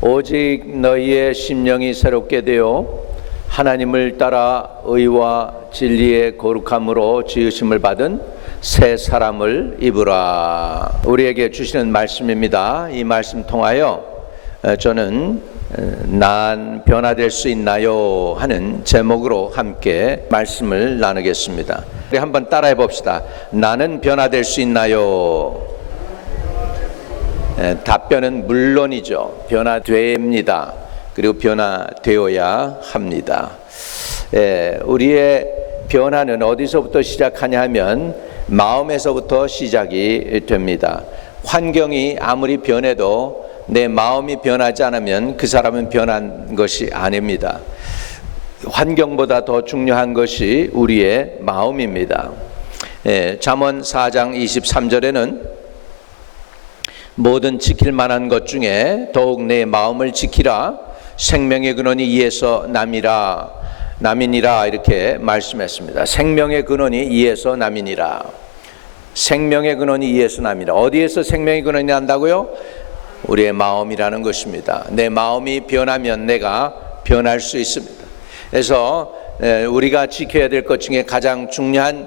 오직 너희의 심령이 새롭게 되어 하나님을 따라 의와 진리의 거룩함으로 지으심을 받은 새 사람을 입으라. 우리에게 주시는 말씀입니다. 이 말씀 통하여 저는 난 변화될 수 있나요? 하는 제목으로 함께 말씀을 나누겠습니다. 우리 한번 따라해 봅시다. 나는 변화될 수 있나요? 답변은 물론이죠. 변화됩니다. 그리고 변화되어야 합니다. 우리의 변화는 어디서부터 시작하냐 하면 마음에서부터 시작이 됩니다. 환경이 아무리 변해도 내 마음이 변하지 않으면 그 사람은 변한 것이 아닙니다. 환경보다 더 중요한 것이 우리의 마음입니다. 잠언 4장 23절에는 모든 지킬 만한 것 중에 더욱 내 마음을 지키라. 생명의 근원이 이에서 남이니라 이렇게 말씀했습니다. 생명의 근원이 이에서 남이니라. 생명의 근원이 이에서 남이라. 어디에서 생명의 근원이 난다고요? 우리의 마음이라는 것입니다. 내 마음이 변하면 내가 변할 수 있습니다. 그래서 우리가 지켜야 될 것 중에 가장 중요한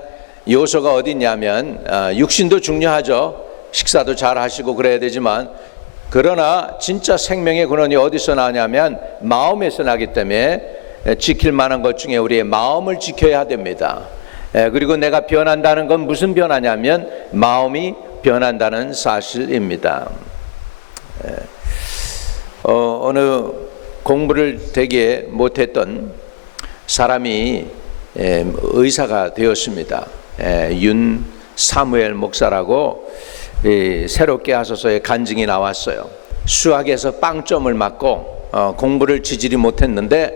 요소가 어디 있냐면 육신도 중요하죠. 식사도 잘 하시고 그래야 되지만, 그러나 진짜 생명의 근원이 어디서 나냐면 마음에서 나기 때문에 지킬 만한 것 중에 우리의 마음을 지켜야 됩니다. 그리고 내가 변한다는 건 무슨 변화냐면 마음이 변한다는 사실입니다. 어느 공부를 되게 못했던 사람이 의사가 되었습니다. 윤 사무엘 목사라고 새롭게 하소서의 간증이 나왔어요. 수학에서 빵점을 맞고 공부를 지지리 못했는데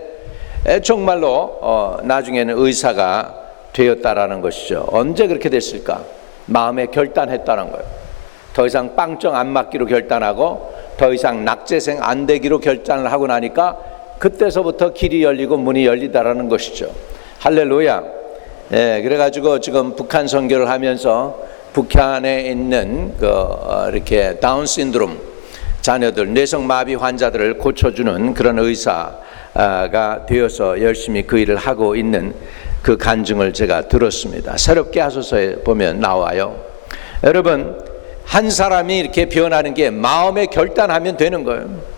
정말로 나중에는 의사가 되었다라는 것이죠. 언제 그렇게 됐을까? 마음에 결단했다는 거예요. 더 이상 빵점 안 맞기로 결단하고 더 이상 낙제생 안 되기로 결단을 하고 나니까 그때서부터 길이 열리고 문이 열리다라는 것이죠. 할렐루야. 그래가지고 지금 북한 선교를 하면서 북한에 있는 이렇게 다운 신드롬 자녀들, 뇌성마비 환자들을 고쳐주는 그런 의사가 되어서 열심히 그 일을 하고 있는 그 간증을 제가 들었습니다. 새롭게 하소서에 보면 나와요. 여러분, 한 사람이 이렇게 변하는 게 마음에 결단하면 되는 거예요.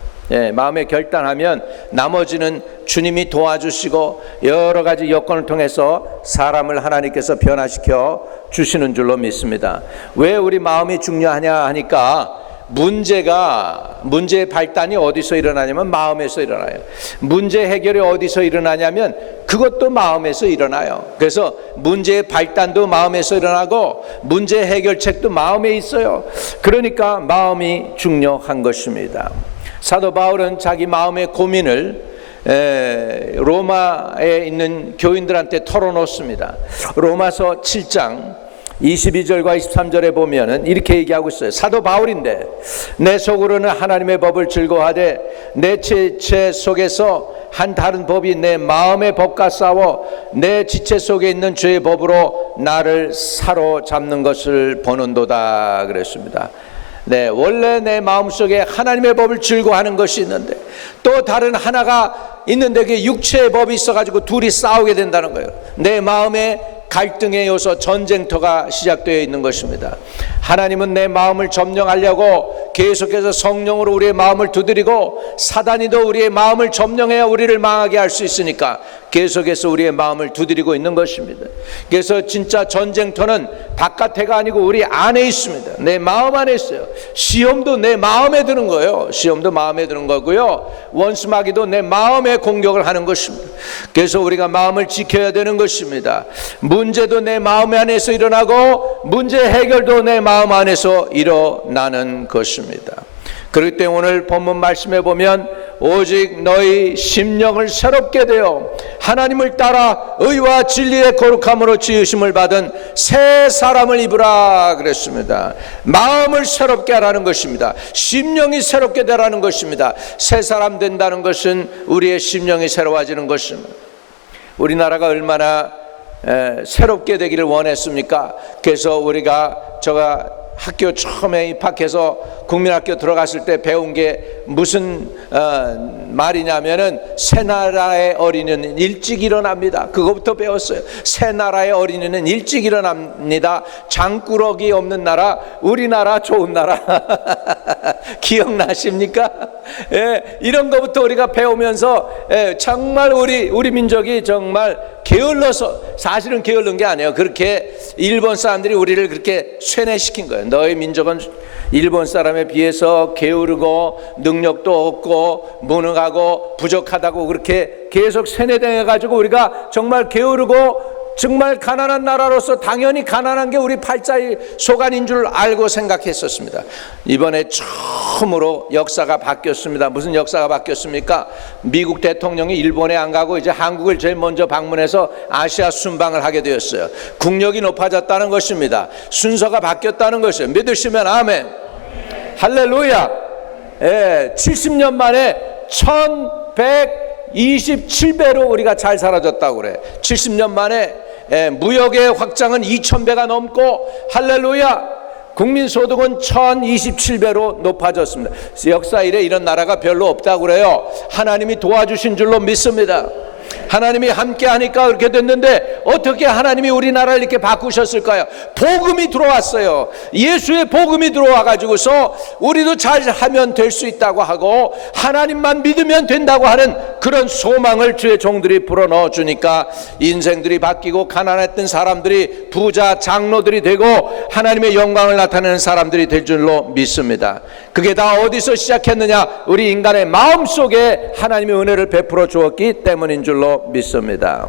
마음에 결단하면 나머지는 주님이 도와주시고 여러 가지 여건을 통해서 사람을 하나님께서 변화시켜 주시는 줄로 믿습니다. 왜 우리 마음이 중요하냐 하니까 문제의 발단이 어디서 일어나냐면 마음에서 일어나요. 문제 해결이 어디서 일어나냐면 그것도 마음에서 일어나요. 그래서 문제의 발단도 마음에서 일어나고 문제 해결책도 마음에 있어요. 그러니까 마음이 중요한 것입니다. 사도 바울은 자기 마음의 고민을 로마에 있는 교인들한테 털어놓습니다. 로마서 7장 22절과 23절에 보면은 이렇게 얘기하고 있어요. 사도 바울인데 내 속으로는 하나님의 법을 즐거워하되 내 지체 속에서 한 다른 법이 내 마음의 법과 싸워 내 지체 속에 있는 죄의 법으로 나를 사로잡는 것을 보는도다 그랬습니다. 원래 내 마음속에 하나님의 법을 즐거워하는 것이 있는데 또 다른 하나가 있는데 그게 육체의 법이 있어가지고 둘이 싸우게 된다는 거예요. 내 마음에 갈등의 요소, 전쟁터가 시작되어 있는 것입니다. 하나님은 내 마음을 점령하려고 계속해서 성령으로 우리의 마음을 두드리고 사단이도 우리의 마음을 점령해야 우리를 망하게 할 수 있으니까 계속해서 우리의 마음을 두드리고 있는 것입니다. 그래서 진짜 전쟁터는 바깥에가 아니고 우리 안에 있습니다. 내 마음 안에 있어요. 시험도 내 마음에 드는 거예요. 시험도 마음에 드는 거고요. 원수마귀도 내 마음에 공격을 하는 것입니다. 그래서 우리가 마음을 지켜야 되는 것입니다. 문제도 내 마음 안에서 일어나고 문제 해결도 내 마음 안에서 일어나는 것입니다. 그렇기 때문에 오늘 본문 말씀에 보면 오직 너희 심령을 새롭게 되어 하나님을 따라 의와 진리의 거룩함으로 지으심을 받은 새 사람을 입으라 그랬습니다. 마음을 새롭게 하라는 것입니다. 심령이 새롭게 되라는 것입니다. 새 사람 된다는 것은 우리의 심령이 새로워지는 것입니다. 우리나라가 얼마나 새롭게 되기를 원했습니까? 그래서 제가 학교 처음에 입학해서 국민학교 들어갔을 때 배운 게 무슨 말이냐면은 새 나라의 어린이는 일찍 일어납니다. 그거부터 배웠어요. 새 나라의 어린이는 일찍 일어납니다. 장꾸러기 없는 나라, 우리나라 좋은 나라. 기억나십니까? 예, 이런 거부터 우리가 배우면서 정말 우리 민족이 정말 게을러서, 사실은 게을른 게 아니에요. 그렇게 일본 사람들이 우리를 그렇게 쇠뇌시킨 거예요. 너희 민족은 일본 사람에 비해서 게으르고 능력도 없고 무능하고 부족하다고 그렇게 계속 세뇌당해 가지고 우리가 정말 게으르고 정말 가난한 나라로서 당연히 가난한 게 우리 팔자의 소관인 줄 알고 생각했었습니다. 이번에 처음으로 역사가 바뀌었습니다. 무슨 역사가 바뀌었습니까? 미국 대통령이 일본에 안 가고 이제 한국을 제일 먼저 방문해서 아시아 순방을 하게 되었어요. 국력이 높아졌다는 것입니다. 순서가 바뀌었다는 것이에요. 믿으시면 아멘. 할렐루야. 70년 만에 1127배로 우리가 잘 사라졌다고 그래. 70년 만에 무역의 확장은 2000배가 넘고, 할렐루야, 국민소득은 1027배로 높아졌습니다. 역사 이래 이런 나라가 별로 없다고 그래요. 하나님이 도와주신 줄로 믿습니다. 하나님이 함께 하니까 그렇게 됐는데, 어떻게 하나님이 우리나라를 이렇게 바꾸셨을까요? 복음이 들어왔어요. 예수의 복음이 들어와 가지고서 우리도 잘하면 될 수 있다고 하고 하나님만 믿으면 된다고 하는 그런 소망을 주의 종들이 불어넣어 주니까 인생들이 바뀌고 가난했던 사람들이 부자 장로들이 되고 하나님의 영광을 나타내는 사람들이 될 줄로 믿습니다. 그게 다 어디서 시작했느냐? 우리 인간의 마음속에 하나님의 은혜를 베풀어 주었기 때문인 줄로 믿습니다.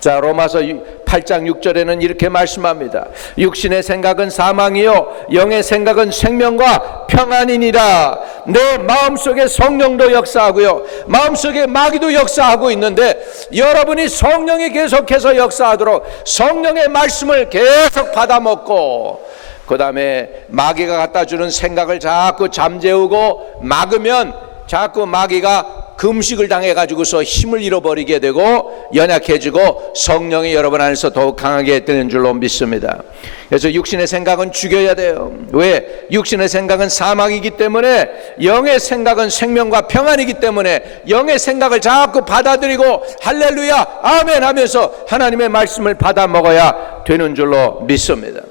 자, 로마서 8장 6절에는 이렇게 말씀합니다. 육신의 생각은 사망이요 영의 생각은 생명과 평안이니라. 내 마음속에 성령도 역사하고요, 마음속에 마귀도 역사하고 있는데, 여러분이 성령이 계속해서 역사하도록 성령의 말씀을 계속 받아먹고, 그 다음에 마귀가 갖다주는 생각을 자꾸 잠재우고 막으면 자꾸 마귀가 금식을 당해가지고서 힘을 잃어버리게 되고 연약해지고 성령이 여러분 안에서 더욱 강하게 되는 줄로 믿습니다. 그래서 육신의 생각은 죽여야 돼요. 왜? 육신의 생각은 사망이기 때문에, 영의 생각은 생명과 평안이기 때문에 영의 생각을 자꾸 받아들이고 할렐루야 아멘 하면서 하나님의 말씀을 받아 먹어야 되는 줄로 믿습니다.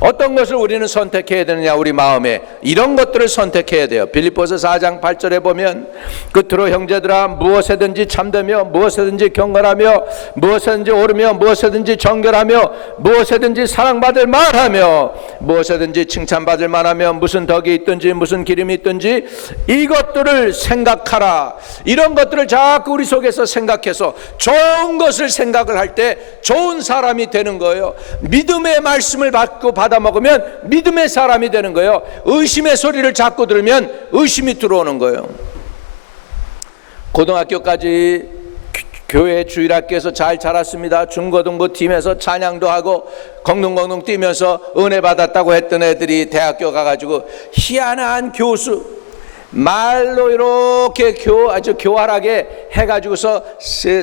어떤 것을 우리는 선택해야 되느냐? 우리 마음에 이런 것들을 선택해야 돼요. 빌립보서 4장 8절에 보면, 끝으로 형제들아 무엇에든지 참되며 무엇에든지 경건하며 무엇에든지 오르며 무엇에든지 정결하며 무엇에든지 사랑받을 만하며 무엇에든지 칭찬받을 만하며 무슨 덕이 있든지 무슨 기름이 있든지 이것들을 생각하라. 이런 것들을 자꾸 우리 속에서 생각해서 좋은 것을 생각을 할 때 좋은 사람이 되는 거예요. 믿음의 말씀을 받고 받아 먹으면 믿음의 사람이 되는 거예요. 의심의 소리를 자꾸 들으면 의심이 들어오는 거예요. 고등학교까지 교회 주일학교에서 잘 자랐습니다. 중고등부 팀에서 찬양도 하고 공동공동 뛰면서 은혜 받았다고 했던 애들이 대학교 가가지고 희한한 교수, 말로 이렇게 아주 교활하게 해가지고서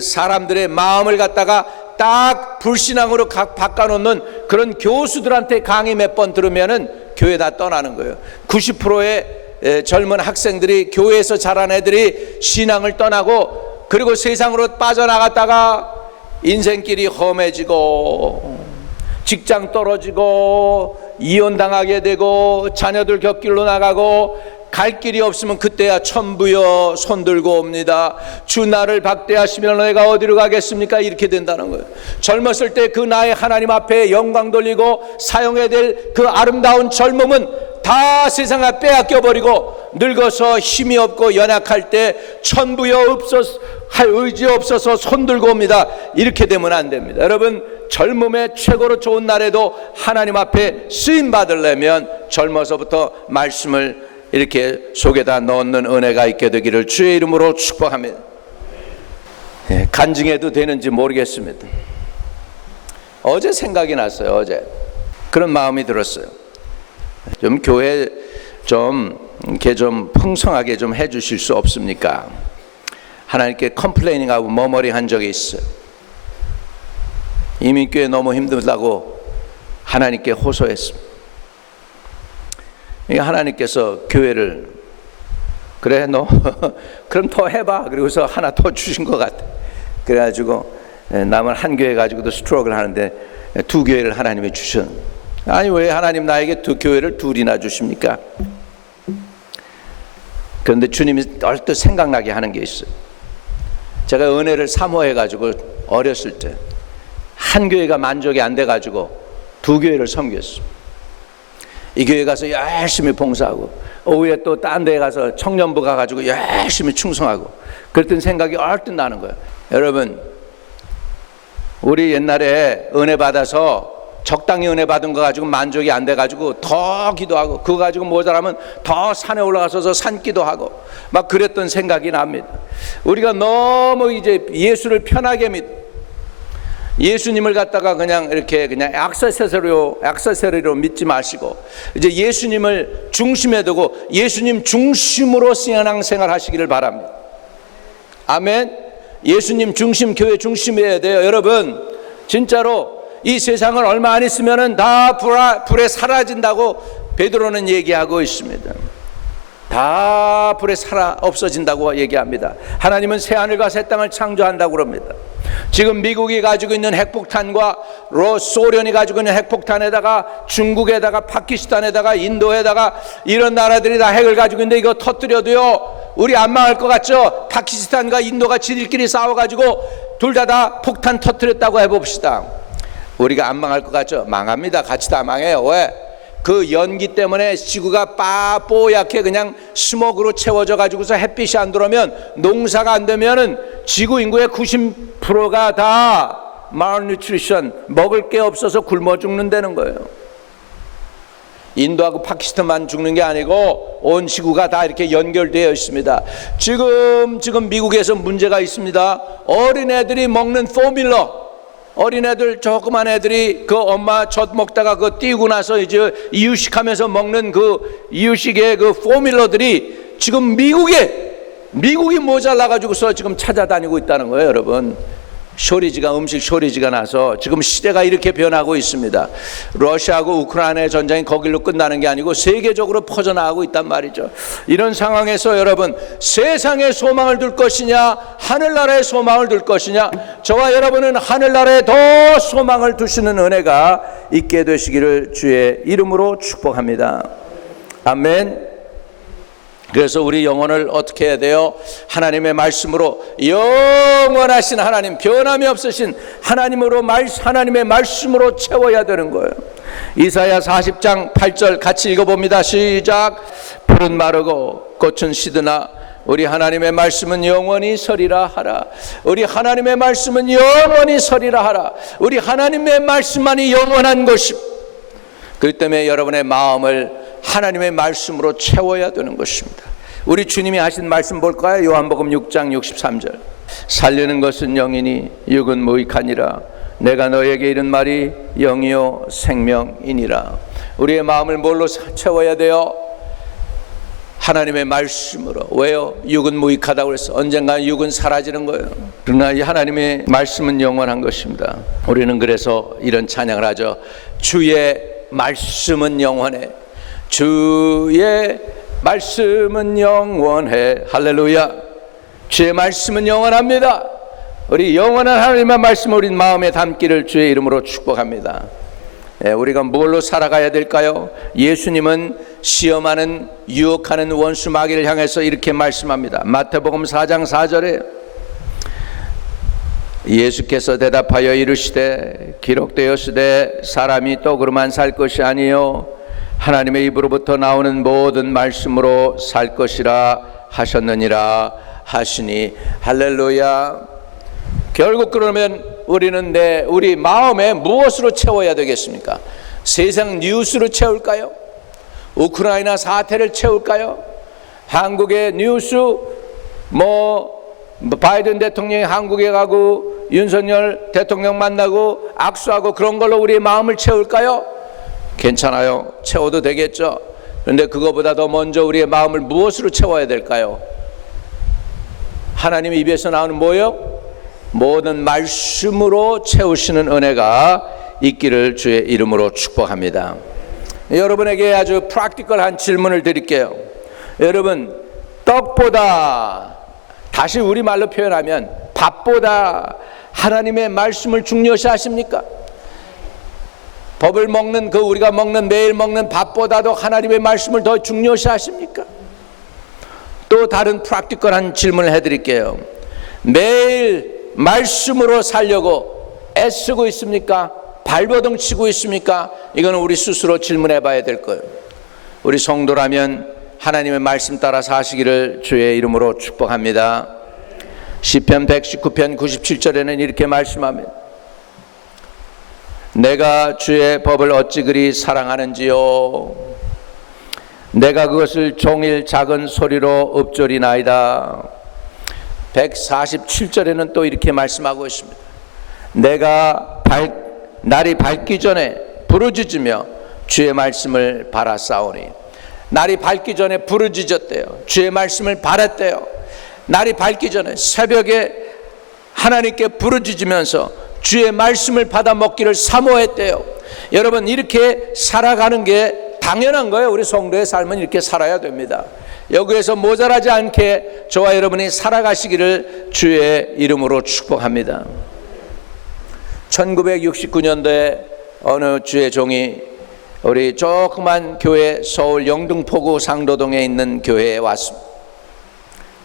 사람들의 마음을 갖다가 딱 불신앙으로 바꿔놓는 그런 교수들한테 강의 몇 번 들으면은 교회 다 떠나는 거예요. 90%의 젊은 학생들이, 교회에서 자란 애들이 신앙을 떠나고 그리고 세상으로 빠져나갔다가 인생길이 험해지고 직장 떨어지고 이혼당하게 되고 자녀들 곁길로 나가고 갈 길이 없으면 그때야 천부여 손들고 옵니다. 주 나를 박대하시면 너희가 어디로 가겠습니까? 이렇게 된다는 거예요. 젊었을 때 그 나의 하나님 앞에 영광 돌리고 사용해야 될 그 아름다운 젊음은 다 세상 앞에 빼앗겨버리고 늙어서 힘이 없고 연약할 때 천부여 할 의지 없어서 손들고 옵니다. 이렇게 되면 안 됩니다. 여러분, 젊음의 최고로 좋은 날에도 하나님 앞에 쓰임 받으려면 젊어서부터 말씀을 이렇게 속에다 넣는 은혜가 있게 되기를 주의 이름으로 축복합니다. 간증해도 되는지 모르겠습니다. 어제 생각이 났어요. 어제 그런 마음이 들었어요. 좀 교회 좀 이렇게 좀 풍성하게 좀 해주실 수 없습니까? 하나님께 컴플레이닝하고 머머링한 적이 있어요. 이민교회 너무 힘들다고 하나님께 호소했습니다. 하나님께서 교회를 그래 너 그럼 더 해봐. 그리고서 하나 더 주신 것 같아. 그래가지고 남은 한 교회 가지고도 스트로크를 하는데 두 교회를 하나님이 주셨. 아니 왜 하나님 나에게 두 교회를 둘이나 주십니까? 그런데 주님이 얼뜻 생각나게 하는 게 있어요. 제가 은혜를 사모해가지고 어렸을 때 한 교회가 만족이 안 돼가지고 두 교회를 섬겼어요. 이 교회 가서 열심히 봉사하고 오후에 또 딴 데 가서 청년부 가가지고 열심히 충성하고 그랬던 생각이 얼뜻 나는 거예요. 여러분, 우리 옛날에 은혜 받아서 적당히 은혜 받은 거 가지고 만족이 안 돼가지고 더 기도하고 그거 가지고 모자라면 더 산에 올라가서 산기도 하고 막 그랬던 생각이 납니다. 우리가 너무 이제 예수를 편하게 예수님을 갖다가 그냥 이렇게 그냥 액세서리로 믿지 마시고 이제 예수님을 중심에 두고 예수님 중심으로 신앙생활 하시기를 바랍니다. 아멘. 예수님 중심, 교회 중심이어야 돼요. 여러분, 진짜로 이 세상은 얼마 안 있으면은 다 불에 사라진다고 베드로는 얘기하고 있습니다. 다 불에 없어진다고 얘기합니다. 하나님은 새 하늘과 새 땅을 창조한다고 그럽니다. 지금 미국이 가지고 있는 핵폭탄과 소련이 가지고 있는 핵폭탄에다가 중국에다가 파키스탄에다가 인도에다가 이런 나라들이 다 핵을 가지고 있는데 이거 터뜨려도요 우리 안 망할 것 같죠? 파키스탄과 인도가 지들끼리 싸워가지고 둘 다 폭탄 터뜨렸다고 해봅시다. 우리가 안 망할 것 같죠? 망합니다. 같이 다 망해요. 왜? 그 연기 때문에 지구가 뽀얗게 그냥 스모그로 채워져 가지고서 햇빛이 안 들어오면 농사가 안 되면은 지구 인구의 90%가 다 malnutrition, 먹을 게 없어서 굶어 죽는다는 거예요. 인도하고 파키스탄만 죽는 게 아니고 온 지구가 다 이렇게 연결되어 있습니다. 지금 미국에서 문제가 있습니다. 어린애들이 먹는 포뮬러, 어린애들 조그만 애들이 그 엄마 젖 먹다가 그거 띄우고 나서 이제 이유식하면서 먹는 그 이유식의 그 포뮬러들이 지금 미국이 모자라 가지고서 지금 찾아다니고 있다는 거예요. 여러분, 음식 쇼리지가 나서 지금 시대가 이렇게 변하고 있습니다. 러시아하고 우크라이나의 전쟁이 거길로 끝나는 게 아니고 세계적으로 퍼져나가고 있단 말이죠. 이런 상황에서 여러분, 세상에 소망을 둘 것이냐 하늘나라에 소망을 둘 것이냐, 저와 여러분은 하늘나라에 더 소망을 두시는 은혜가 있게 되시기를 주의 이름으로 축복합니다. 아멘. 그래서 우리 영혼을 어떻게 해야 돼요? 하나님의 말씀으로, 영원하신 하나님, 변함이 없으신 하나님의 말씀으로 채워야 되는 거예요. 이사야 40장 8절 같이 읽어봅니다. 시작. 풀은 마르고 꽃은 시드나 우리 하나님의 말씀은 영원히 서리라 하라. 우리 하나님의 말씀은 영원히 서리라 하라. 우리 하나님의 말씀만이 영원한 것입. 그렇기 때문에 여러분의 마음을 하나님의 말씀으로 채워야 되는 것입니다. 우리 주님이 하신 말씀 볼까요? 요한복음 6장 63절. 살리는 것은 영이니 육은 무익하니라. 내가 너에게 이른 말이 영이요 생명이니라. 우리의 마음을 뭘로 채워야 돼요? 하나님의 말씀으로. 왜요? 육은 무익하다고 그래서 언젠가 육은 사라지는 거예요. 그러나 이 하나님의 말씀은 영원한 것입니다. 우리는 그래서 이런 찬양을 하죠. 주의 말씀은 영원해. 주의 말씀은 영원해. 할렐루야. 주의 말씀은 영원합니다. 우리 영원한 하나님의 말씀을 우리 마음에 담기를 주의 이름으로 축복합니다. 우리가 뭘로 살아가야 될까요? 예수님은 시험하는 유혹하는 원수 마귀를 향해서 이렇게 말씀합니다. 마태복음 4장 4절에 예수께서 대답하여 이르시되 기록되었으되 사람이 떡으로만 살 것이 아니요 하나님의 입으로부터 나오는 모든 말씀으로 살 것이라 하셨느니라 하시니. 할렐루야. 결국 그러면 우리는 우리 마음에 무엇으로 채워야 되겠습니까? 세상 뉴스로 채울까요? 우크라이나 사태를 채울까요? 한국의 뉴스, 바이든 대통령이 한국에 가고 윤석열 대통령 만나고 악수하고 그런 걸로 우리의 마음을 채울까요? 괜찮아요. 채워도 되겠죠. 그런데 그거보다 더 먼저 우리의 마음을 무엇으로 채워야 될까요? 하나님 입에서 나오는 뭐요? 모든 말씀으로 채우시는 은혜가 있기를 주의 이름으로 축복합니다. 여러분에게 아주 프랙티컬한 질문을 드릴게요. 여러분, 떡 떡보다, 다시 우리말로 표현하면 밥보다 하나님의 말씀을 중요시 하십니까? 법을 먹는 우리가 먹는 매일 먹는 밥보다도 하나님의 말씀을 더 중요시 하십니까? 또 다른 프랙티컬한 질문을 해드릴게요. 매일 말씀으로 살려고 애쓰고 있습니까? 발버둥 치고 있습니까? 이건 우리 스스로 질문해 봐야 될 거예요. 우리 성도라면 하나님의 말씀 따라 사시기를 주의 이름으로 축복합니다. 시편 119편 97절에는 이렇게 말씀합니다. 내가 주의 법을 어찌 그리 사랑하는지요. 내가 그것을 종일 작은 소리로 읊조리나이다. 147절에는 또 이렇게 말씀하고 있습니다. 내가 날이 밝기 전에 부르짖으며 주의 말씀을 바라싸우니. 날이 밝기 전에 부르짖었대요. 주의 말씀을 바랐대요. 날이 밝기 전에 새벽에 하나님께 부르짖으면서 주의 말씀을 받아 먹기를 사모했대요. 여러분, 이렇게 살아가는 게 당연한 거예요. 우리 성도의 삶은 이렇게 살아야 됩니다. 여기에서 모자라지 않게 저와 여러분이 살아가시기를 주의 이름으로 축복합니다. 1969년도에 어느 주의 종이 우리 조그만 교회, 서울 영등포구 상도동에 있는 교회에 왔습니다.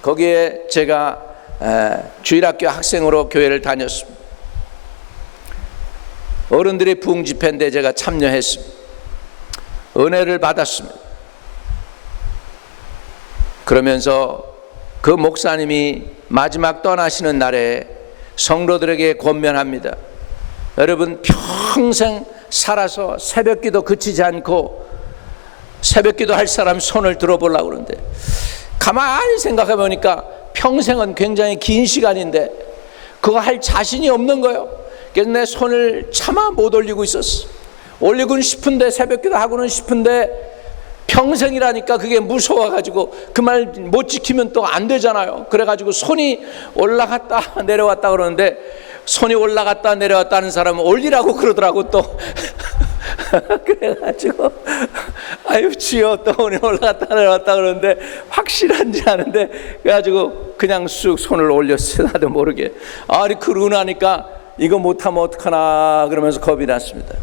거기에 제가 주일학교 학생으로 교회를 다녔습니다. 어른들의 부흥 집회인데 제가 참여했습니다. 은혜를 받았습니다. 그러면서 그 목사님이 마지막 떠나시는 날에 성도들에게 권면합니다. 여러분, 평생 살아서 새벽기도 그치지 않고 새벽기도 할 사람 손을 들어보려고 그러는데, 가만히 생각해 보니까 평생은 굉장히 긴 시간인데 그거 할 자신이 없는 거예요. 그래서 내 손을 차마 못 올리고 있었어. 올리고는 싶은데, 새벽기도 하고는 싶은데 평생이라니까 그게 무서워가지고 그 말 못 지키면 또 안 되잖아요. 그래가지고 손이 올라갔다 내려왔다 그러는데, 손이 올라갔다 내려왔다는 사람은 올리라고 그러더라고 또. 그래가지고 아유 주여, 또 오늘 올라갔다 내려왔다 그러는데 확실한지 아는데, 그래가지고 그냥 쑥 손을 올렸어요. 나도 모르게. 아니 그러고 나니까 이거 못하면 어떡하나 그러면서 겁이 났습니다.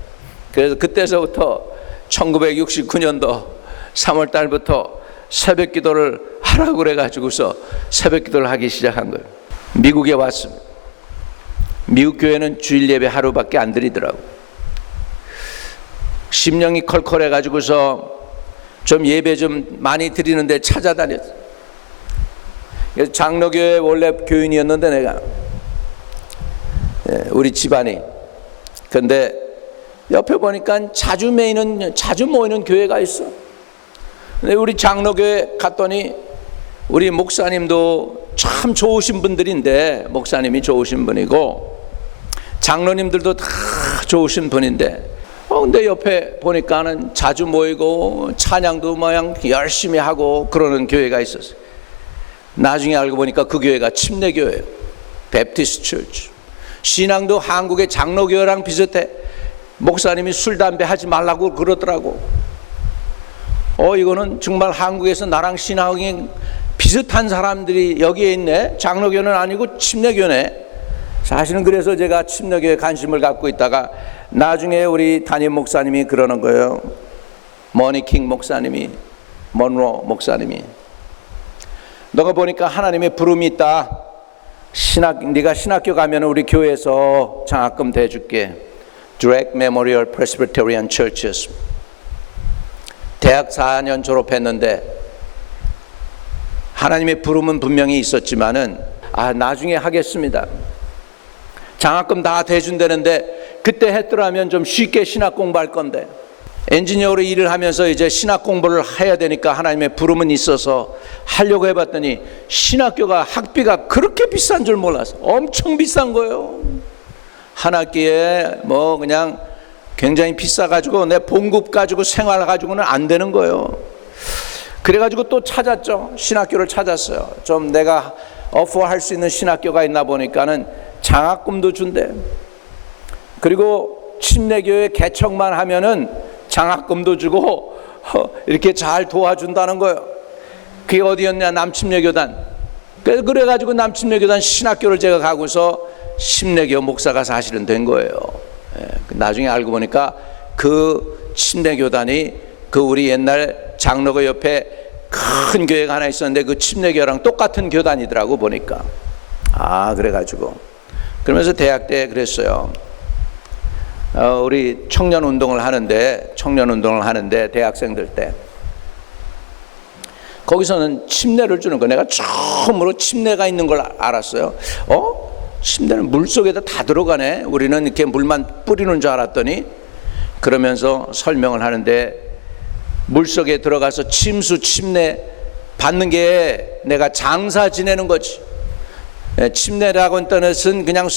그래서 그때서부터 1969년도 3월 달부터 새벽 기도를 하라고 그래가지고서 새벽 기도를 하기 시작한 거예요. 미국에 왔습니다. 미국 교회는 주일 예배 하루밖에 안 드리더라고. 심령이 컬컬해가지고서 좀 예배 좀 많이 드리는데 찾아다녔어요. 그래서 장로교회 원래 교인이었는데 내가, 우리 집안이, 근데 옆에 보니까 자주 모이는 교회가 있어. 근데 우리 장로교회 갔더니 우리 목사님도 참 좋으신 분들인데, 목사님이 좋으신 분이고 장로님들도 다 좋으신 분인데, 근데 옆에 보니까는 자주 모이고 찬양도 모양 열심히 하고 그러는 교회가 있었어요. 나중에 알고 보니까 그 교회가 침례교회예요. 베프티스트 처치. 신앙도 한국의 장로교회랑 비슷해. 목사님이 술 담배 하지 말라고 그러더라고. 이거는 정말 한국에서 나랑 신앙이 비슷한 사람들이 여기에 있네. 장로교는 아니고 침례교네. 사실은 그래서 제가 침례교에 관심을 갖고 있다가 나중에 우리 담임 목사님이 그러는 거예요. 머니킹 목사님이, 먼로 목사님이, 너가 보니까 하나님의 부름이 있다. 네가 신학교 가면 우리 교회에서 장학금 대줄게. Drake Memorial Presbyterian Churches. 대학 4년 졸업했는데 하나님의 부름은 분명히 있었지만은 나중에 하겠습니다. 장학금 다 대준다는데 그때 했더라면 좀 쉽게 신학 공부할 건데, 엔지니어로 일을 하면서 이제 신학 공부를 해야 되니까 하나님의 부름은 있어서 하려고 해봤더니 신학교가 학비가 그렇게 비싼 줄 몰라서 엄청 비싼 거예요. 한 학기에 뭐 그냥 굉장히 비싸가지고 내 봉급 가지고 생활 가지고는 안 되는 거예요. 그래가지고 또 찾았죠. 신학교를 찾았어요. 좀 내가 어포할 수 있는 신학교가 있나 보니까는 장학금도 준대. 그리고 침례교회 개척만 하면은 장학금도 주고 이렇게 잘 도와준다는 거예요. 그게 어디였냐? 남침례교단. 그래가지고 남침례교단 신학교를 제가 가고서 침례교 목사가 사실은 된 거예요. 나중에 알고 보니까 그 침례교단이 그 우리 옛날 장로교 옆에 큰 교회가 하나 있었는데 그 침례교랑 똑같은 교단이더라고 보니까. 그래가지고 그러면서 대학 때 그랬어요. 우리 청년 운동을 하는데 대학생들 때 거기서는 침례를 주는 거. 내가 처음으로 침례가 있는 걸 알았어요. 침례는 물 속에다 다 들어가네. 우리는 이렇게 물만 뿌리는 줄 알았더니, 그러면서 설명을 하는데 물 속에 들어가서 침례 받는 게 내가 장사 지내는 거지. 침례라고 하는 뜻은 그냥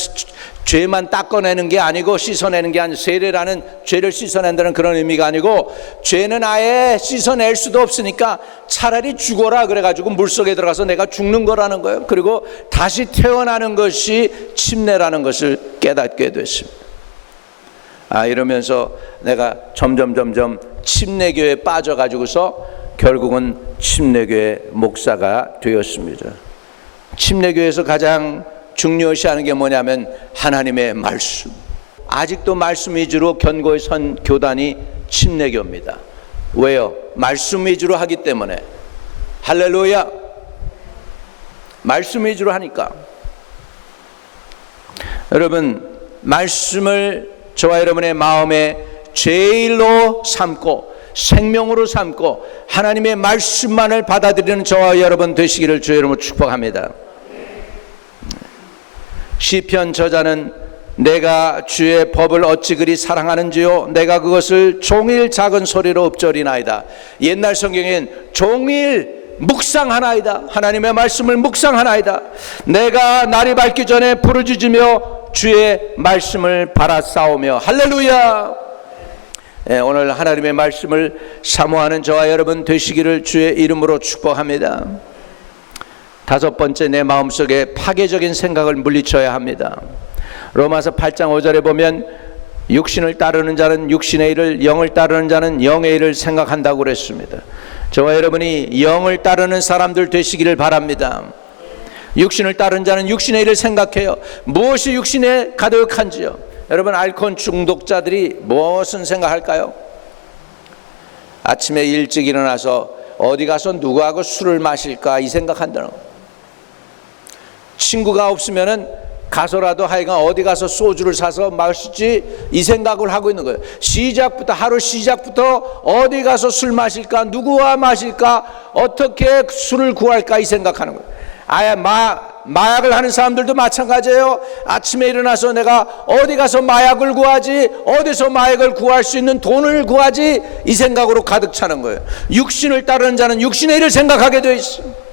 죄만 닦아내는 게 아니고, 씻어내는 게 아니고, 세례라는 죄를 씻어낸다는 그런 의미가 아니고, 죄는 아예 씻어낼 수도 없으니까 차라리 죽어라 그래가지고 물속에 들어가서 내가 죽는 거라는 거예요. 그리고 다시 태어나는 것이 침례라는 것을 깨닫게 됐습니다. 이러면서 내가 점점 침례교에 빠져가지고서 결국은 침례교의 목사가 되었습니다. 침례교에서 가장 중요시하는 게 뭐냐면 하나님의 말씀. 아직도 말씀 위주로 견고히 선 교단이 침례교입니다. 왜요? 말씀 위주로 하기 때문에. 할렐루야. 말씀 위주로 하니까. 여러분, 말씀을 저와 여러분의 마음에 제일로 삼고 생명으로 삼고 하나님의 말씀만을 받아들이는 저와 여러분 되시기를 주의 이름으로 축복합니다. 시편 저자는 내가 주의 법을 어찌 그리 사랑하는지요, 내가 그것을 종일 작은 소리로 읊조리나이다. 옛날 성경엔 종일 묵상하나이다. 하나님의 말씀을 묵상하나이다. 내가 날이 밝기 전에 부르짖으며 주의 말씀을 바라싸우며. 할렐루야. 오늘 하나님의 말씀을 사모하는 저와 여러분 되시기를 주의 이름으로 축복합니다. 다섯 번째, 내 마음속에 파괴적인 생각을 물리쳐야 합니다. 로마서 8장 5절에 보면 육신을 따르는 자는 육신의 일을, 영을 따르는 자는 영의 일을 생각한다고 그랬습니다. 저와 여러분이 영을 따르는 사람들 되시기를 바랍니다. 육신을 따르는 자는 육신의 일을 생각해요. 무엇이 육신에 가득한지요. 여러분, 알코올 중독자들이 무엇은 생각할까요? 아침에 일찍 일어나서 어디 가서 누구하고 술을 마실까 이 생각한다는 거예요. 친구가 없으면은 가서라도 하여간 어디 가서 소주를 사서 마실지 이 생각을 하고 있는 거예요. 하루 시작부터 어디 가서 술 마실까, 누구와 마실까, 어떻게 술을 구할까 이 생각하는 거예요. 아예 마약을 하는 사람들도 마찬가지예요. 아침에 일어나서 내가 어디 가서 마약을 구하지, 어디서 마약을 구할 수 있는 돈을 구하지 이 생각으로 가득 차는 거예요. 육신을 따르는 자는 육신의 일을 생각하게 되어 있어요.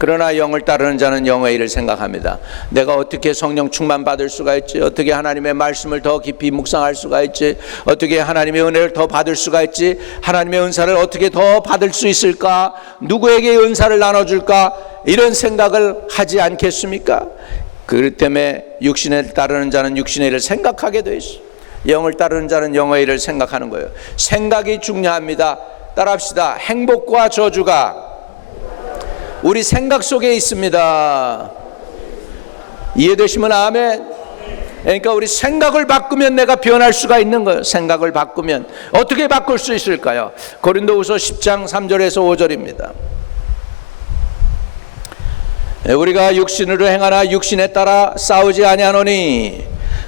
그러나 영을 따르는 자는 영의 일을 생각합니다. 내가 어떻게 성령 충만 받을 수가 있지, 어떻게 하나님의 말씀을 더 깊이 묵상할 수가 있지, 어떻게 하나님의 은혜를 더 받을 수가 있지, 하나님의 은사를 어떻게 더 받을 수 있을까, 누구에게 은사를 나눠줄까, 이런 생각을 하지 않겠습니까? 그렇기 때문에 육신을 따르는 자는 육신의 일을 생각하게 돼 있어요. 영을 따르는 자는 영의 일을 생각하는 거예요. 생각이 중요합니다. 따라합시다. 행복과 저주가 우리 생각 속에 있습니다. 이해되시면 아멘. 그러니까 우리 생각을 바꾸면 내가 변할 수가 있는 거예요. 생각을 바꾸면 어떻게 바꿀 수 있을까요? 고린도후서 10장 3절에서 5절입니다. 우리가 육신으로 행하나 육신에 따라 싸우지 아니하노니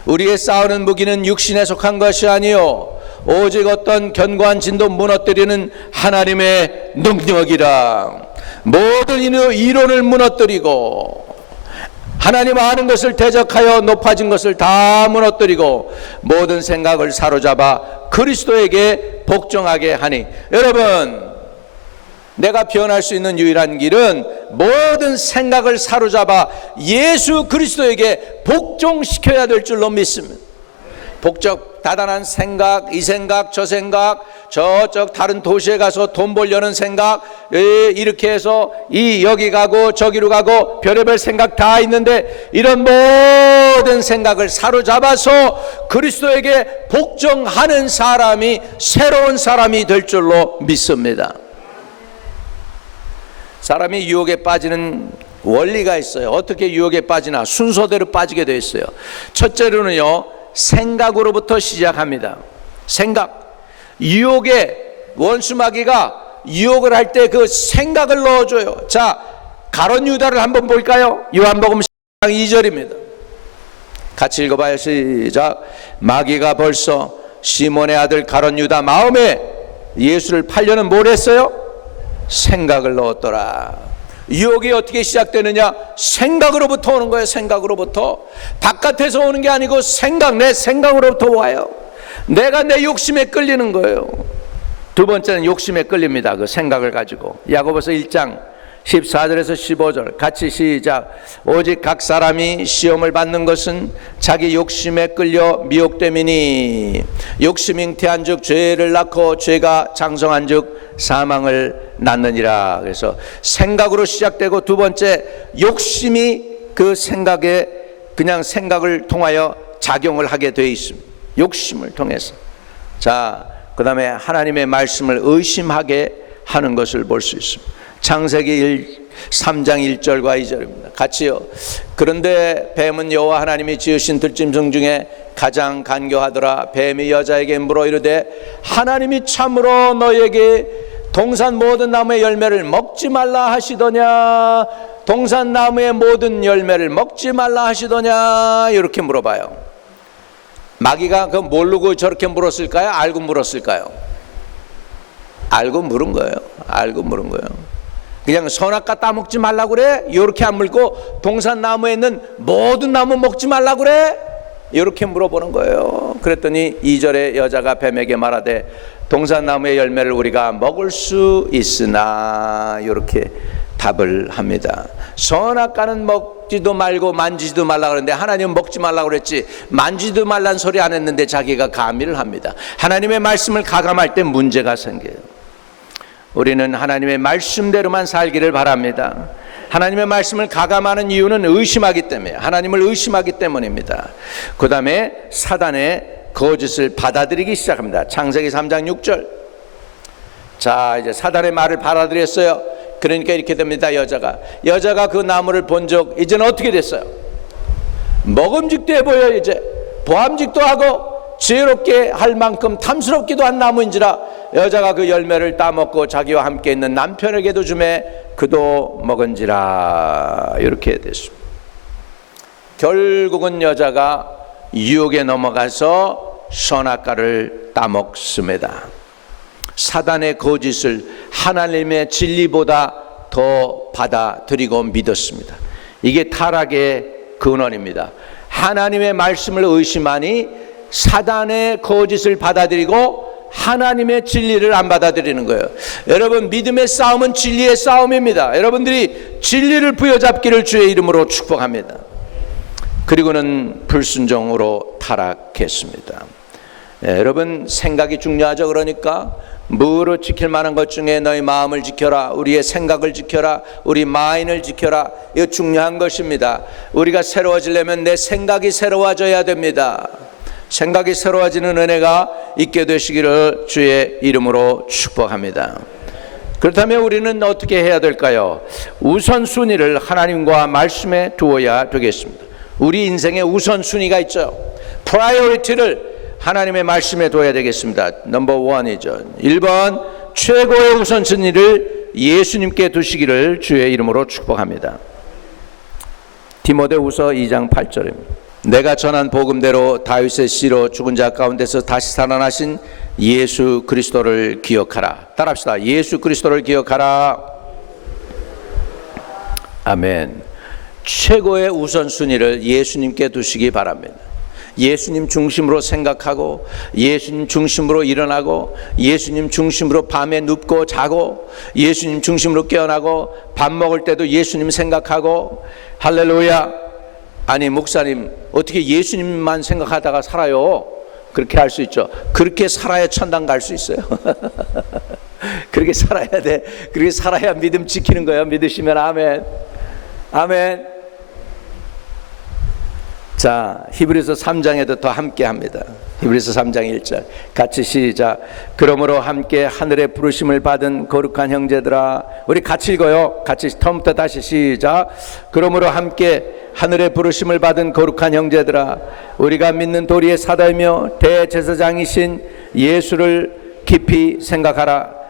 우리의 싸우는 무기는 육신에 속한 것이 아니요 오직 어떤 견고한 진도 무너뜨리는 하나님의 능력이라. 모든 이론을 무너뜨리고 하나님 아는 것을 대적하여 높아진 것을 다 무너뜨리고 모든 생각을 사로잡아 그리스도에게 복종하게 하니. 여러분, 내가 변할 수 있는 유일한 길은 모든 생각을 사로잡아 예수 그리스도에게 복종시켜야 될 줄로 믿습니다. 다단한 생각, 이 생각, 저 생각, 저쪽 다른 도시에 가서 돈 벌려는 생각, 이렇게 해서 여기 가고 저기로 가고 별의별 생각 다 있는데, 이런 모든 생각을 사로잡아서 그리스도에게 복종하는 사람이 새로운 사람이 될 줄로 믿습니다. 사람이 유혹에 빠지는 원리가 있어요. 어떻게 유혹에 빠지나? 순서대로 빠지게 되어 있어요. 첫째로는요, 생각으로부터 시작합니다. 생각. 유혹에 원수 마귀가 유혹을 할 때 그 생각을 넣어줘요. 자, 가룟 유다를 한번 볼까요? 요한복음 10장 2절입니다. 같이 읽어봐요. 시작. 마귀가 벌써 시몬의 아들 가룟 유다 마음에 예수를 팔려는 뭘 했어요? 생각을 넣었더라. 유혹이 어떻게 시작되느냐? 생각으로부터 오는 거예요. 생각으로부터. 바깥에서 오는 게 아니고 생각, 내 생각으로부터 와요. 내가 내 욕심에 끌리는 거예요. 두 번째는 욕심에 끌립니다. 그 생각을 가지고. 야고보서 1장 14절에서 15절 같이 시작. 오직 각 사람이 시험을 받는 것은 자기 욕심에 끌려 미혹됨이니 욕심 잉태한 즉 죄를 낳고 죄가 장성한 즉 사망을 낳느니라. 그래서 생각으로 시작되고, 두 번째 욕심이 그 생각에 그냥 생각을 통하여 작용을 하게 되어 있습니다. 욕심을 통해서. 자, 그 다음에 하나님의 말씀을 의심하게 하는 것을 볼 수 있습니다. 창세기 3장 1절과 2절입니다. 같이요. 그런데 뱀은 여호와 하나님이 지으신 들짐승 중에 가장 간교하더라. 뱀이 여자에게 물어 이르되 하나님이 참으로 너에게 동산 모든 나무의 열매를 먹지 말라 하시더냐? 동산 나무의 모든 열매를 먹지 말라 하시더냐? 이렇게 물어봐요. 마귀가 그 모르고 저렇게 물었을까요? 알고 물었을까요? 알고 물은 거예요. 알고 물은 거예요. 그냥 선악과 따먹지 말라고 그래? 이렇게 안 물고 동산 나무에 있는 모든 나무 먹지 말라고 그래? 이렇게 물어보는 거예요. 그랬더니 2절에 여자가 뱀에게 말하되 동산 나무의 열매를 우리가 먹을 수 있으나, 이렇게 답을 합니다. 선악과는 먹지도 말고 만지지도 말라고 그랬는데 하나님은 먹지 말라고 그랬지 만지지도 말란 소리 안 했는데 자기가 가미를 합니다. 하나님의 말씀을 가감할 때 문제가 생겨요. 우리는 하나님의 말씀대로만 살기를 바랍니다. 하나님의 말씀을 가감하는 이유는 의심하기 때문에, 하나님을 의심하기 때문입니다. 그 다음에 사단의 거짓을 받아들이기 시작합니다. 창세기 3장 6절. 자, 이제 사단의 말을 받아들였어요. 그러니까 이렇게 됩니다. 여자가 그 나무를 본 적 이제는 어떻게 됐어요? 먹음직도 보여. 이제 보암직도 하고 지혜롭게 할 만큼 탐스럽기도 한 나무인지라 여자가 그 열매를 따먹고 자기와 함께 있는 남편에게도 주매 그도 먹은지라. 이렇게 됐습니다. 결국은 여자가 유혹에 넘어가서 선악과를 따먹습니다. 사단의 거짓을 하나님의 진리보다 더 받아들이고 믿었습니다. 이게 타락의 근원입니다. 하나님의 말씀을 의심하니 사단의 거짓을 받아들이고 하나님의 진리를 안 받아들이는 거예요. 여러분, 믿음의 싸움은 진리의 싸움입니다. 여러분들이 진리를 부여잡기를 주의 이름으로 축복합니다. 그리고는 불순종으로 타락했습니다. 여러분, 생각이 중요하죠. 그러니까 무릇 지킬 만한 것 중에 너희 마음을 지켜라, 우리의 생각을 지켜라, 우리 마인을 지켜라. 이거 중요한 것입니다. 우리가 새로워지려면 내 생각이 새로워져야 됩니다. 생각이 새로워지는 은혜가 있게 되시기를 주의 이름으로 축복합니다. 그렇다면 우리는 어떻게 해야 될까요? 우선순위를 하나님과 말씀에 두어야 되겠습니다. 우리 인생에 우선순위가 있죠. 프라이어리티를 하나님의 말씀에 둬야 되겠습니다. 넘버 1이죠. 1번, 최고의 우선순위를 예수님께 두시기를 주의 이름으로 축복합니다. 디모데후서 2장 8절입니다. 내가 전한 복음대로 다윗의 씨로 죽은 자 가운데서 다시 살아나신 예수 그리스도를 기억하라. 따라합시다. 예수 그리스도를 기억하라. 아멘. 최고의 우선순위를 예수님께 두시기 바랍니다. 예수님 중심으로 생각하고, 예수님 중심으로 일어나고, 예수님 중심으로 밤에 눕고 자고, 예수님 중심으로 깨어나고, 밥 먹을 때도 예수님 생각하고. 할렐루야. 아니, 목사님 어떻게 예수님만 생각하다가 살아요? 그렇게 할 수 있죠. 그렇게 살아야 천당 갈 수 있어요. 그렇게 살아야 돼. 그렇게 살아야 믿음 지키는 거예요. 믿으시면 아멘. 아멘. 자, 히브리서 3장에도 더 함께 합니다. 히브리서 3장 1절 같이 시작. 그러므로 함께 하늘의 부르심을 받은 거룩한 형제들아, 우리 같이 읽어요. 같이 처음부터 다시 시작. 그러므로 함께 하늘의 부르심을 받은 거룩한 형제들아, 우리가 믿는 도리의 사도이며 대제사장이신 예수를 깊이 생각하라.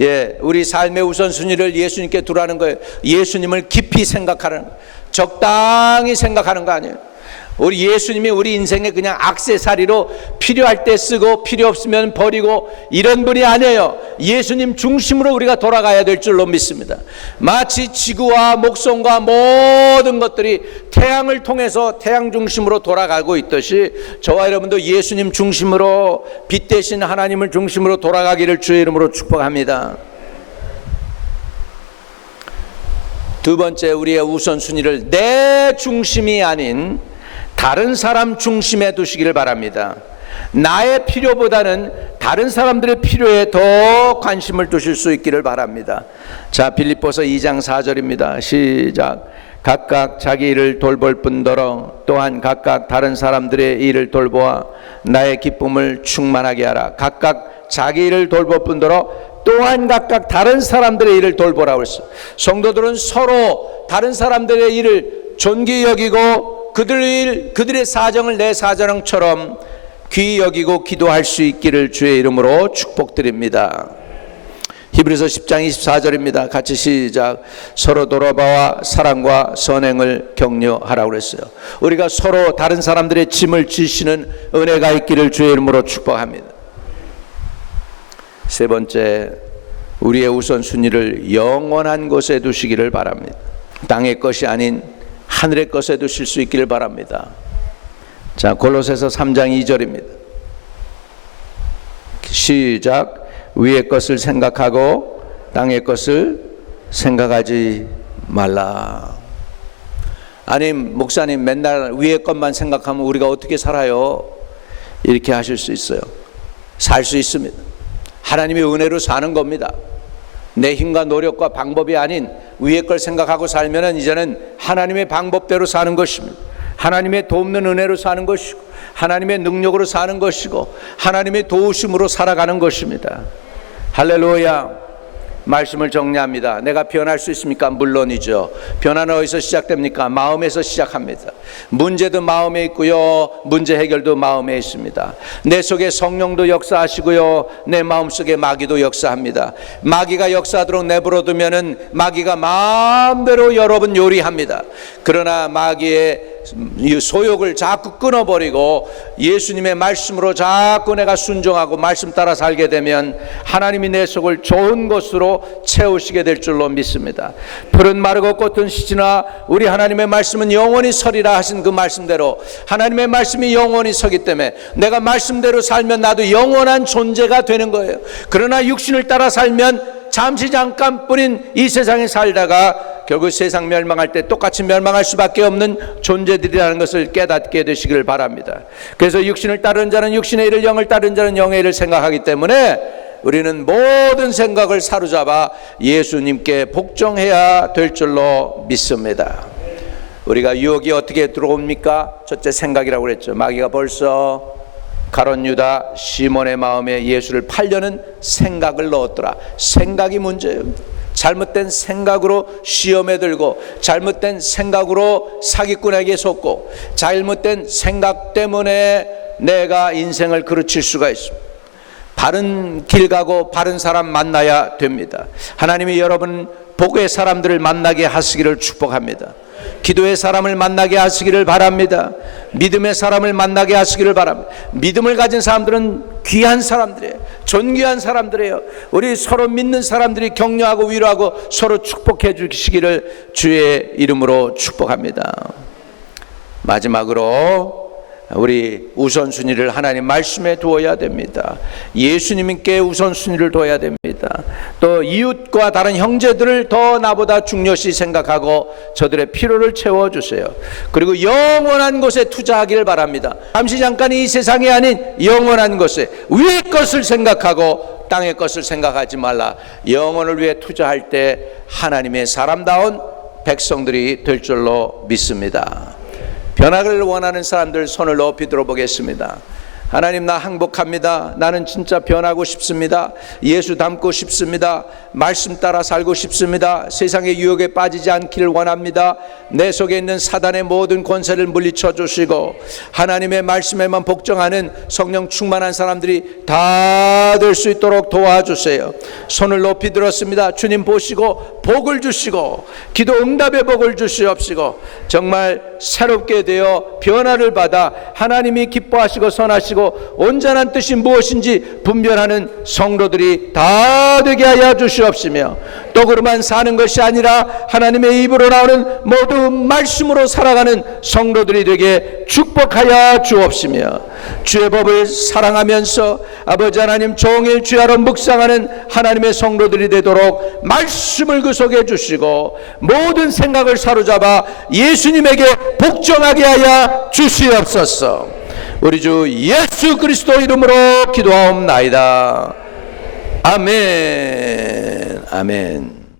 예, 우리 삶의 우선순위를 예수님께 두라는 거예요. 예수님을 깊이 생각하라는 거예요. 적당히 생각하는 거 아니에요. 우리 예수님이 우리 인생에 그냥 액세서리로 필요할 때 쓰고 필요 없으면 버리고 이런 분이 아니에요. 예수님 중심으로 우리가 돌아가야 될 줄로 믿습니다. 마치 지구와 목성과 모든 것들이 태양을 통해서 태양 중심으로 돌아가고 있듯이 저와 여러분도 예수님 중심으로, 빛 대신 하나님을 중심으로 돌아가기를 주의 이름으로 축복합니다. 두 번째, 우리의 우선순위를 내 중심이 아닌 다른 사람 중심에 두시기를 바랍니다. 나의 필요보다는 다른 사람들의 필요에 더 관심을 두실 수 있기를 바랍니다. 자, 빌립보서 2장 4절입니다. 시작. 각각 자기 일을 돌볼 뿐더러 또한 각각 다른 사람들의 일을 돌보아 나의 기쁨을 충만하게 하라. 각각 자기 일을 돌볼 뿐더러 또한 각각 다른 사람들의 일을 돌보라고 했어요. 성도들은 서로 다른 사람들의 일을 존귀 여기고 그들의 사정을 내 사정처럼 귀히 여기고 기도할 수 있기를 주의 이름으로 축복드립니다. 히브리서 10장 24절입니다. 같이 시작. 서로 돌아봐와 사랑과 선행을 격려하라고 그랬어요. 우리가 서로 다른 사람들의 짐을 지시는 은혜가 있기를 주의 이름으로 축복합니다. 세 번째, 우리의 우선순위를 영원한 곳에 두시기를 바랍니다. 땅의 것이 아닌 하늘의 것에 두실 수 있기를 바랍니다. 자, 골로새서 3장 2절입니다. 시작. 위의 것을 생각하고 땅의 것을 생각하지 말라. 아니, 목사님 맨날 위의 것만 생각하면 우리가 어떻게 살아요? 이렇게 하실 수 있어요. 살 수 있습니다. 하나님의 은혜로 사는 겁니다. 내 힘과 노력과 방법이 아닌 위의 걸 생각하고 살면은 이제는 하나님의 방법대로 사는 것입니다. 하나님의 돕는 은혜로 사는 것이고 하나님의 능력으로 사는 것이고 하나님의 도우심으로 살아가는 것입니다. 할렐루야. 말씀을 정리합니다. 내가 변할 수 있습니까? 물론이죠. 변화는 어디서 시작됩니까? 마음에서 시작합니다. 문제도 마음에 있고요, 문제 해결도 마음에 있습니다. 내 속에 성령도 역사하시고요, 내 마음속에 마귀도 역사합니다. 마귀가 역사하도록 내버려두면은 마귀가 마음대로 여러분 요리합니다. 그러나 마귀의 소욕을 자꾸 끊어버리고 예수님의 말씀으로 자꾸 내가 순종하고 말씀 따라 살게 되면 하나님이 내 속을 좋은 것으로 채우시게 될 줄로 믿습니다. 풀은 마르고 꽃은 시지나 우리 하나님의 말씀은 영원히 서리라 하신 그 말씀대로 하나님의 말씀이 영원히 서기 때문에 내가 말씀대로 살면 나도 영원한 존재가 되는 거예요. 그러나 육신을 따라 살면 잠시 잠깐뿐인 이 세상에 살다가 결국 세상 멸망할 때 똑같이 멸망할 수밖에 없는 존재들이라는 것을 깨닫게 되시기를 바랍니다. 그래서 육신을 따르는 자는 육신의 일을, 영을 따르는 자는 영의 일을 생각하기 때문에 우리는 모든 생각을 사로잡아 예수님께 복종해야 될 줄로 믿습니다. 우리가 유혹이 어떻게 들어옵니까? 첫째, 생각이라고 그랬죠. 마귀가 벌써 가룟 유다 시몬의 마음에 예수를 팔려는 생각을 넣었더라. 생각이 문제예요. 잘못된 생각으로 시험에 들고 잘못된 생각으로 사기꾼에게 속고 잘못된 생각 때문에 내가 인생을 그르칠 수가 있습니다. 바른 길 가고 바른 사람 만나야 됩니다. 하나님이 여러분 복의 사람들을 만나게 하시기를 축복합니다. 기도의 사람을 만나게 하시기를 바랍니다. 믿음의 사람을 만나게 하시기를 바랍니다. 믿음을 가진 사람들은 귀한 사람들이에요. 존귀한 사람들이에요. 우리 서로 믿는 사람들이 격려하고 위로하고 서로 축복해 주시기를 주의 이름으로 축복합니다. 마지막으로 우리 우선순위를 하나님 말씀에 두어야 됩니다. 예수님께 우선순위를 둬야 됩니다. 또 이웃과 다른 형제들을 더 나보다 중요시 생각하고 저들의 필요를 채워주세요. 그리고 영원한 것에 투자하기를 바랍니다. 잠시 잠깐 이 세상이 아닌 영원한 것에, 위의 것을 생각하고 땅의 것을 생각하지 말라. 영혼을 위해 투자할 때 하나님의 사람다운 백성들이 될 줄로 믿습니다. 변화를 원하는 사람들 손을 높이 들어보겠습니다. 하나님, 나 행복합니다. 나는 진짜 변하고 싶습니다. 예수 닮고 싶습니다. 말씀 따라 살고 싶습니다. 세상의 유혹에 빠지지 않기를 원합니다. 내 속에 있는 사단의 모든 권세를 물리쳐 주시고 하나님의 말씀에만 복종하는 성령 충만한 사람들이 다 될 수 있도록 도와주세요. 손을 높이 들었습니다. 주님 보시고 복을 주시고 기도 응답의 복을 주시옵시고 정말 새롭게 되어 변화를 받아 하나님이 기뻐하시고 선하시고 온전한 뜻이 무엇인지 분별하는 성도들이 다 되게 하여 주시옵시며 떡으로만 사는 것이 아니라 하나님의 입으로 나오는 모든 말씀으로 살아가는 성도들이 되게 축복하여 주옵시며 주의 법을 사랑하면서 아버지 하나님 종일 주야로 묵상하는 하나님의 성도들이 되도록 말씀을 그 속에 주시고 모든 생각을 사로잡아 예수님에게 복종하게 하여 주시옵소서. 우리 주 예수 그리스도 이름으로 기도하옵나이다. 아멘. 아멘.